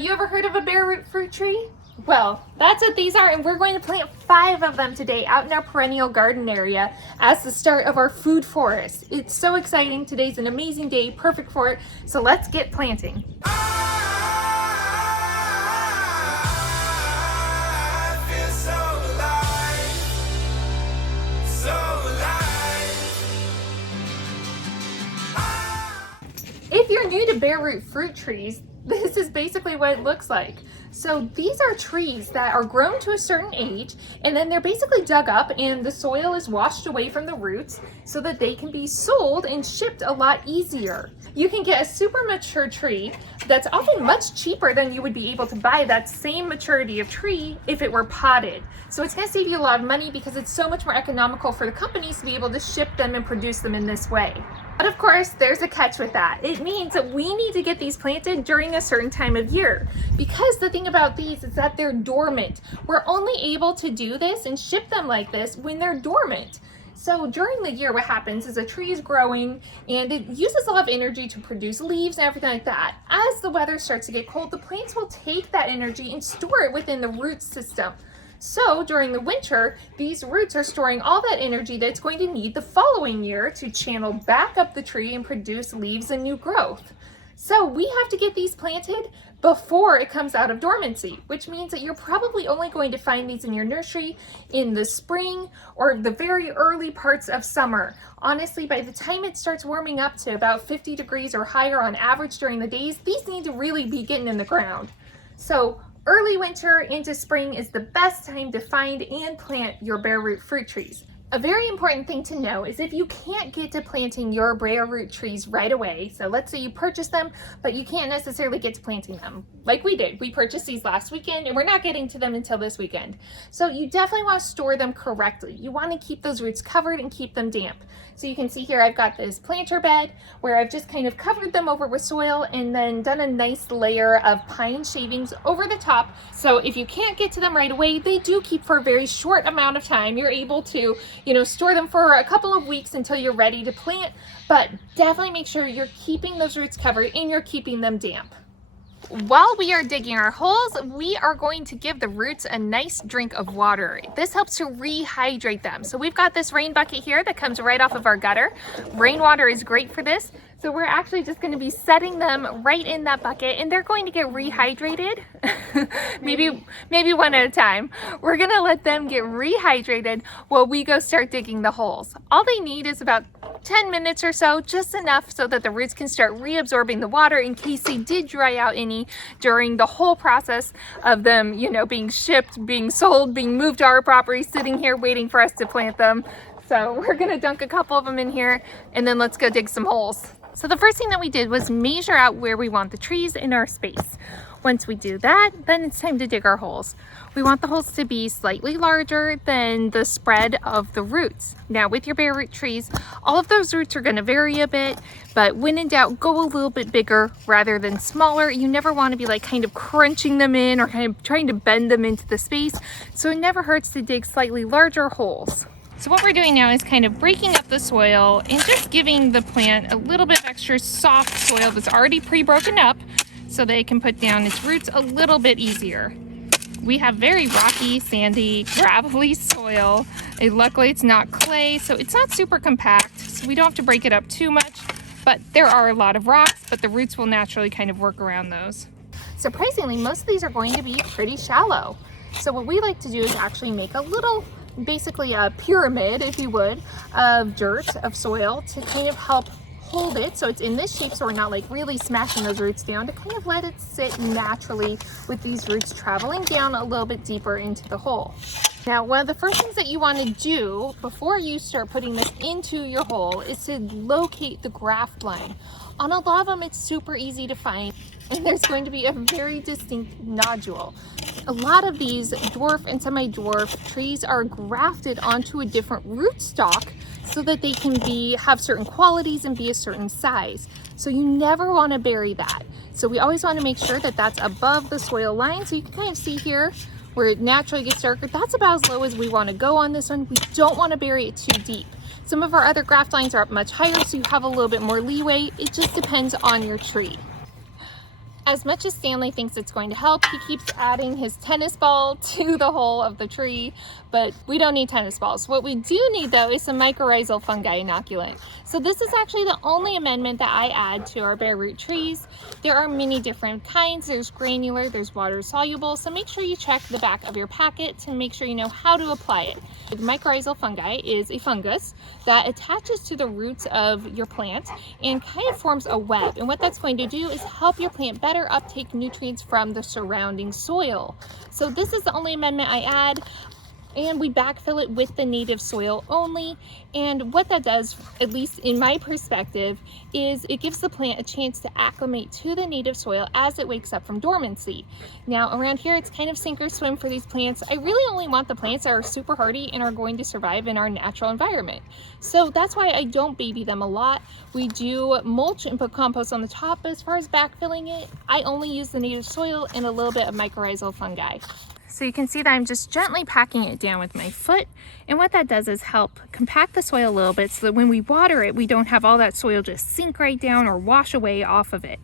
Have you ever heard of a bare root fruit tree? Well, that's what these are, and we're going to plant 5 of them today out in our perennial garden area as the start of our food forest. It's so exciting. Today's an amazing day, perfect for it. So let's get planting. If you're new to bare root fruit trees, this is basically what it looks like. So these are trees that are grown to a certain age, and then they're basically dug up and the soil is washed away from the roots so that they can be sold and shipped a lot easier. You can get a super mature tree that's often much cheaper than you would be able to buy that same maturity of tree if it were potted. So it's going to save you a lot of money because it's so much more economical for the companies to be able to ship them and produce them in this way. But of course, there's a catch with that. It means that we need to get these planted during a certain time of year, because the thing about these is that they're dormant. We're only able to do this and ship them like this when they're dormant. So during the year, what happens is a tree is growing and it uses a lot of energy to produce leaves and everything like that. As the weather starts to get cold, the plants will take that energy and store it within the root system. So during the winter, these roots are storing all that energy that it's going to need the following year to channel back up the tree and produce leaves and new growth. So we have to get these planted before it comes out of dormancy, which means that you're probably only going to find these in your nursery in the spring or the very early parts of summer. Honestly, by the time it starts warming up to about 50 degrees or higher on average during the days, these need to really be getting in the ground. So early winter into spring is the best time to find and plant your bare root fruit trees. A very important thing to know is if you can't get to planting your bare root trees right away, so let's say you purchase them, but you can't necessarily get to planting them, like we did. We purchased these last weekend and we're not getting to them until this weekend. So you definitely want to store them correctly. You want to keep those roots covered and keep them damp. So you can see here I've got this planter bed where I've just kind of covered them over with soil and then done a nice layer of pine shavings over the top. So if you can't get to them right away, they do keep for a very short amount of time. You're able to, store them for a couple of weeks until you're ready to plant, but definitely make sure you're keeping those roots covered and you're keeping them damp. While we are digging our holes, we are going to give the roots a nice drink of water. This helps to rehydrate them. So we've got this rain bucket here that comes right off of our gutter. Rainwater is great for this. So we're actually just going to be setting them right in that bucket and they're going to get rehydrated. maybe one at a time. We're going to let them get rehydrated while we go start digging the holes. All they need is about 10 minutes or so, just enough so that the roots can start reabsorbing the water in case they did dry out any during the whole process of them, being shipped, being sold, being moved to our property, sitting here waiting for us to plant them. So we're going to dunk a couple of them in here and then let's go dig some holes. So the first thing that we did was measure out where we want the trees in our space. Once we do that, then it's time to dig our holes. We want the holes to be slightly larger than the spread of the roots. Now with your bare root trees, all of those roots are going to vary a bit, but when in doubt, go a little bit bigger rather than smaller. You never want to be kind of crunching them in or kind of trying to bend them into the space. So it never hurts to dig slightly larger holes. So what we're doing now is kind of breaking up the soil and just giving the plant a little bit of extra soft soil that's already pre-broken up so that it can put down its roots a little bit easier. We have very rocky, sandy, gravelly soil. Luckily it's not clay, so it's not super compact, so we don't have to break it up too much, but there are a lot of rocks, but the roots will naturally kind of work around those. Surprisingly, most of these are going to be pretty shallow. So what we like to do is actually make a little, basically a pyramid, if you would, of dirt, of soil to kind of help hold it so it's in this shape so we're not really smashing those roots down, to kind of let it sit naturally with these roots traveling down a little bit deeper into the hole. Now, one of the first things that you want to do before you start putting this into your hole is to locate the graft line. On a lot of them, it's super easy to find, and there's going to be a very distinct nodule. A lot of these dwarf and semi-dwarf trees are grafted onto a different rootstock so that they can have certain qualities and be a certain size. So you never want to bury that. So we always want to make sure that that's above the soil line. So you can kind of see here where it naturally gets darker. That's about as low as we want to go on this one. We don't want to bury it too deep. Some of our other graft lines are up much higher, so you have a little bit more leeway. It just depends on your tree. As much as Stanley thinks it's going to help, he keeps adding his tennis ball to the hole of the tree, but we don't need tennis balls. What we do need though is some mycorrhizal fungi inoculant. So this is actually the only amendment that I add to our bare root trees. There are many different kinds. There's granular, there's water soluble, so make sure you check the back of your packet to make sure you know how to apply it. The mycorrhizal fungi is a fungus that attaches to the roots of your plant and kind of forms a web, and what that's going to do is help your plant better uptake nutrients from the surrounding soil. So this is the only amendment I add, and we backfill it with the native soil only. And what that does, at least in my perspective, is it gives the plant a chance to acclimate to the native soil as it wakes up from dormancy. Now around here it's kind of sink or swim for these plants. I really only want the plants that are super hardy and are going to survive in our natural environment. So that's why I don't baby them a lot. We do mulch and put compost on the top, but as far as backfilling it, I only use the native soil and a little bit of mycorrhizal fungi. So you can see that I'm just gently packing it down with my foot, and what that does is help compact the soil a little bit so that when we water it, we don't have all that soil just sink right down or wash away off of it.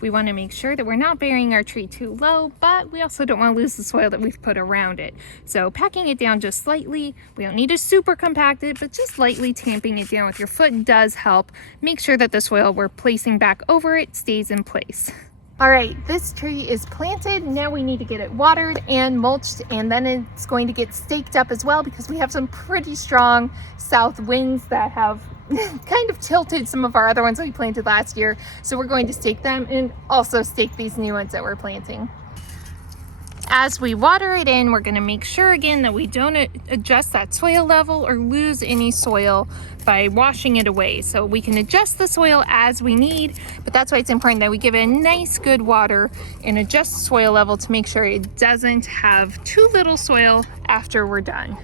We want to make sure that we're not burying our tree too low, but we also don't want to lose the soil that we've put around it. So packing it down just slightly, we don't need to super compact it, but just lightly tamping it down with your foot does help make sure that the soil we're placing back over it stays in place. All right, this tree is planted. Now we need to get it watered and mulched, and then it's going to get staked up as well because we have some pretty strong south winds that have kind of tilted some of our other ones that we planted last year. So we're going to stake them and also stake these new ones that we're planting. As we water it in, we're going to make sure again that we don't adjust that soil level or lose any soil by washing it away. So we can adjust the soil as we need, but that's why it's important that we give it a nice good water and adjust the soil level to make sure it doesn't have too little soil after we're done.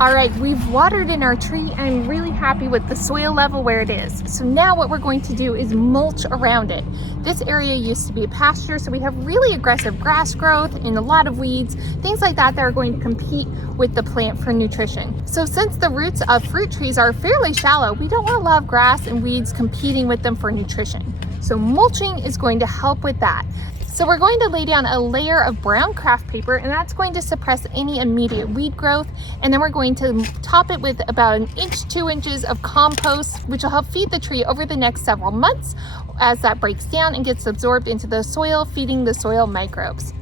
All right, we've watered in our tree. I'm really happy with the soil level where it is. So now what we're going to do is mulch around it. This area used to be a pasture, so we have really aggressive grass growth and a lot of weeds, things like that that are going to compete with the plant for nutrition. So since the roots of fruit trees are fairly shallow, we don't want a lot of grass and weeds competing with them for nutrition. So mulching is going to help with that. So we're going to lay down a layer of brown craft paper, and that's going to suppress any immediate weed growth. And then we're going to top it with about 1 inch, 2 inches of compost, which will help feed the tree over the next several months as that breaks down and gets absorbed into the soil, feeding the soil microbes.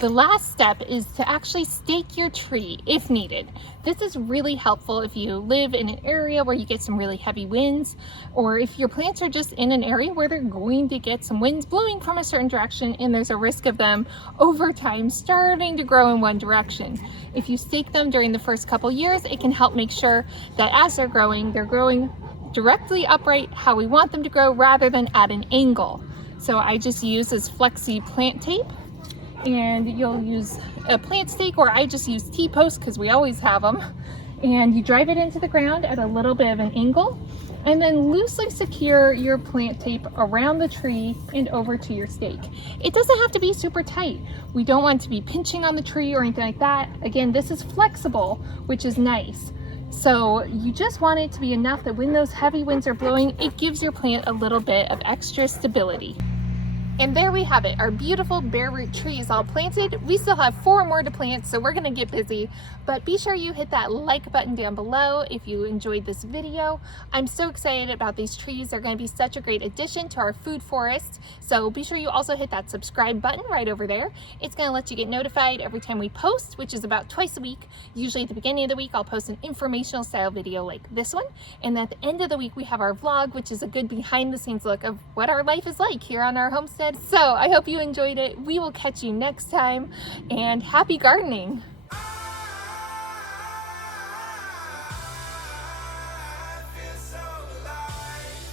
The last step is to actually stake your tree if needed. This is really helpful if you live in an area where you get some really heavy winds, or if your plants are just in an area where they're going to get some winds blowing from a certain direction and there's a risk of them over time starting to grow in one direction. If you stake them during the first couple years, it can help make sure that as they're growing directly upright how we want them to grow rather than at an angle. So I just use this flexi plant tape, and you'll use a plant stake, or I just use T-posts because we always have them, and you drive it into the ground at a little bit of an angle, and then loosely secure your plant tape around the tree and over to your stake. It doesn't have to be super tight. We don't want to be pinching on the tree or anything like that. Again, this is flexible, which is nice. So you just want it to be enough that when those heavy winds are blowing, it gives your plant a little bit of extra stability. And there we have it, our beautiful bare root tree is all planted. We still have 4 more to plant, so we're gonna get busy. But be sure you hit that like button down below if you enjoyed this video. I'm so excited about these trees. They're gonna be such a great addition to our food forest. So be sure you also hit that subscribe button right over there. It's gonna let you get notified every time we post, which is about twice a week. Usually at the beginning of the week, I'll post an informational style video like this one. And at the end of the week, we have our vlog, which is a good behind the scenes look of what our life is like here on our homestead. So I hope you enjoyed it. We will catch you next time, and happy gardening.